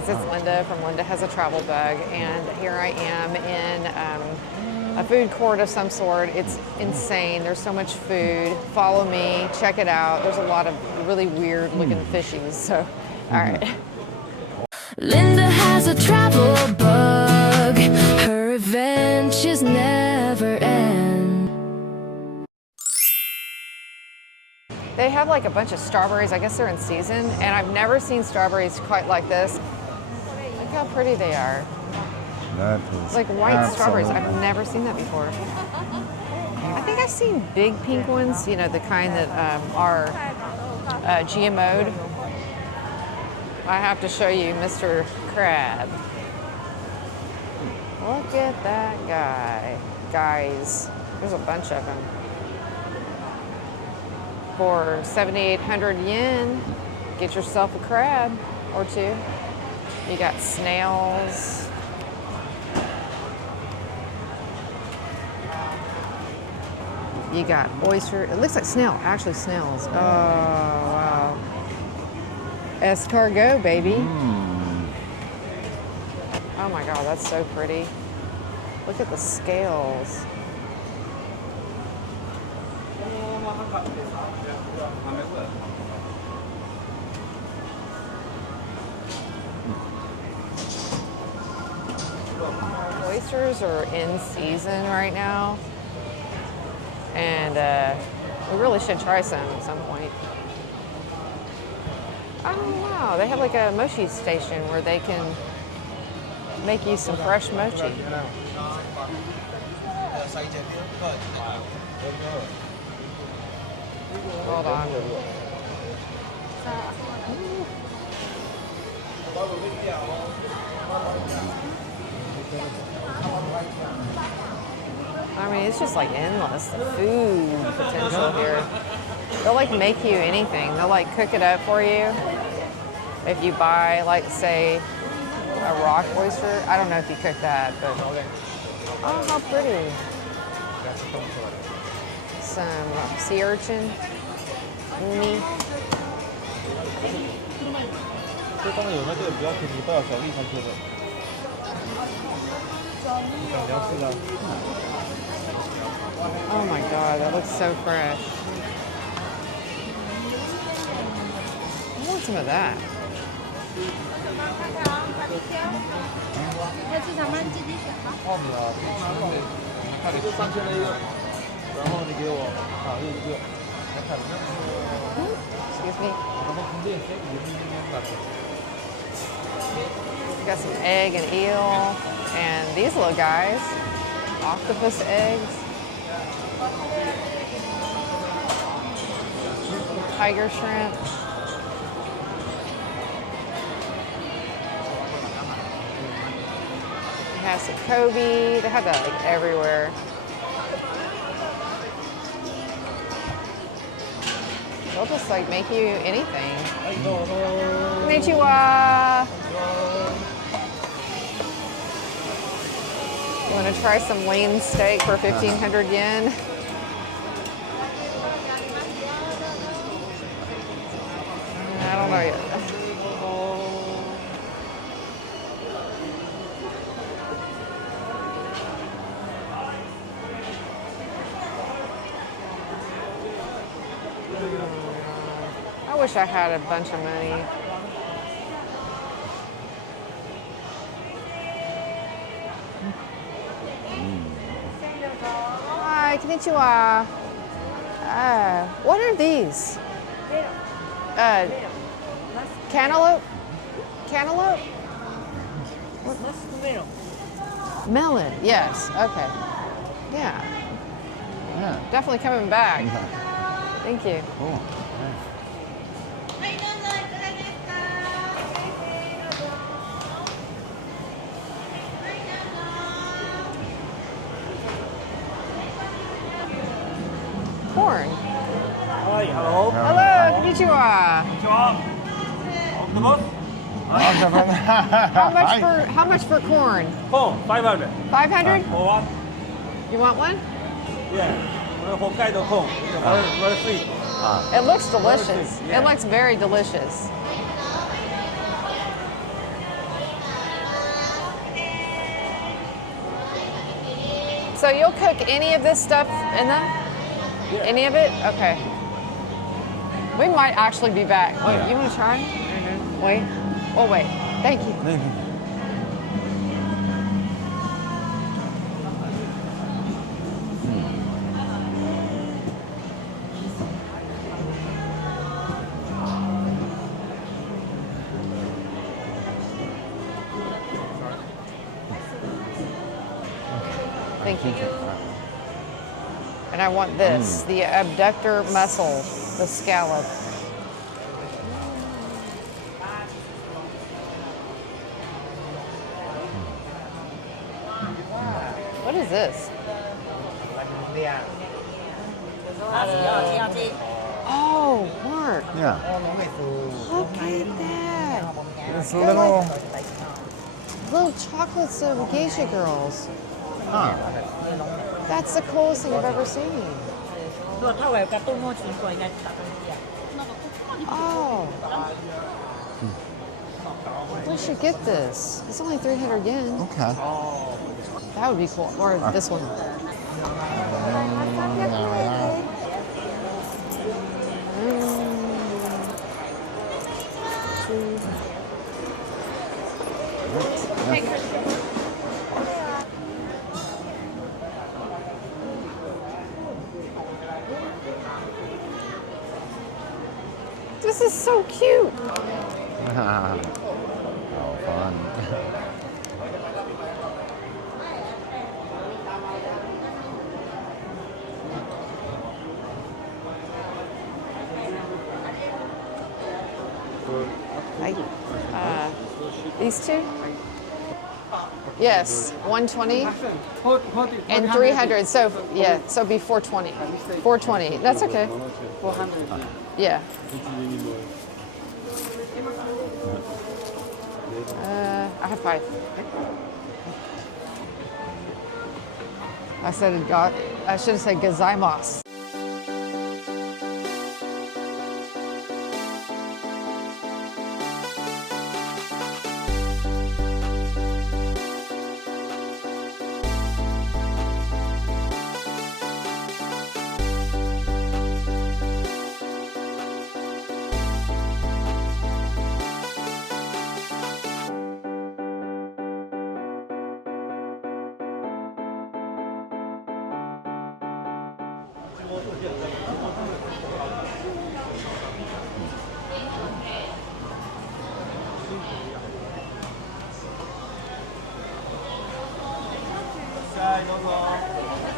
guys, it's Linda from Linda Has a Travel Bug, and here I am in a food court of some sort. It's insane. There's so much food. Follow me, check it out. There's a lot of really weird looking fishies. So, all right. Linda has a travel bug. Her adventures never end. They have like a bunch of strawberries. I guess they're in season, and I've never seen strawberries quite like this. Look how pretty they are. That is Like white strawberries. absolutely- I've never seen that before. I think I've seen big pink ones, you know, the kind that are GMO'd. I have to show you Mr. Crab. Look at that guy. Guys, there's a bunch of them. For 7,800 yen, get yourself a crab or two. You got snails. You got oyster. It looks like snail, actually snails. Oh, wow. Escargot, baby. Oh my God, that's so pretty. Look at the scales. Oysters are in season right now, and we really should try some at some point. Oh wow, they have like a mochi station where they can make you some fresh mochi. Hold on. I mean, it's just like endless, the food potential here. They'll like make you anything. They'll like cook it up for you. If you buy, like, say, a rock oyster. I don't know if you cook that, but oh, how pretty. Some sea urchin, uni. Oh my God, that looks so fresh. I want some of that. Excuse me. Got some egg and eel, and these little guys, octopus eggs, tiger shrimp. They have some Kobe. They have that like everywhere. They'll just like make you anything. Konnichiwa. You want to try some lean steak for 1,500 yen? I don't know yet. I wish I had a bunch of money. Hi, konnichiwa. What are these? Cantaloupe? Cantaloupe? Melon, yes, okay. Yeah. Yeah. Definitely coming back. Thank you. Cool. Corn. Hi, hello. Hello, konnichiwa. How much for corn? Corn, 500. 500? For what? You want one? Yeah. Hokkaido corn. Very sweet. It looks delicious. It looks very delicious. So you'll cook any of this stuff in that? Yeah. Any of it? Okay. We might actually be back. Wait, Yeah. you want to try? Wait. Oh, wait. Thank you. Thank you. And I want this, the abductor mussel, the scallop. What is this? Oh, Mark, Yeah. look at that. It's They're little. Little chocolates of geisha girls. Huh. That's the coolest thing I've ever seen. Oh. We should get this. It's only 300 yen. Okay. That would be cool. Or this one. This is so cute. Oh, fun. These two? Yes, 120 and 300. So yeah, so it'd be 420. 420. That's okay. 400. Yeah. I have 5. I said I should have said gozaimasu.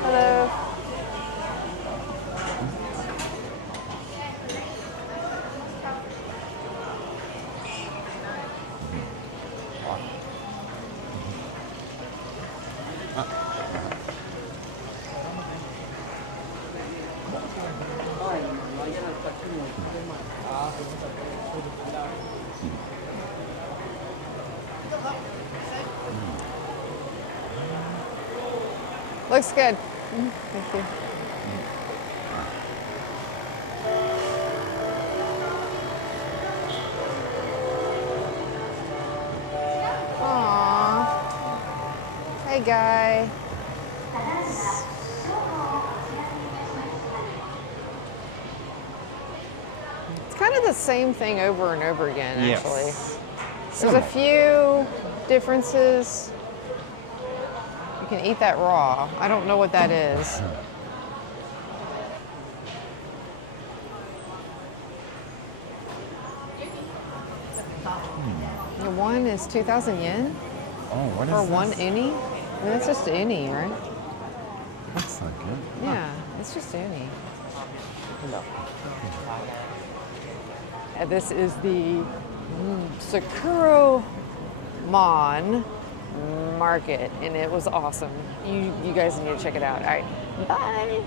Hello. Looks good. Thank you. Aww. Hey, guy. It's kind of the same thing over and over again, actually. Yes. There's a few differences. You can eat that raw. I don't know what that is. The one is 2,000 yen Oh, what is for this? one uni. I mean, that's just a uni, right? Looks like it. Yeah, it's just uni. And this is the Kuromon Market, and it was awesome. You guys need to check it out. All right, bye.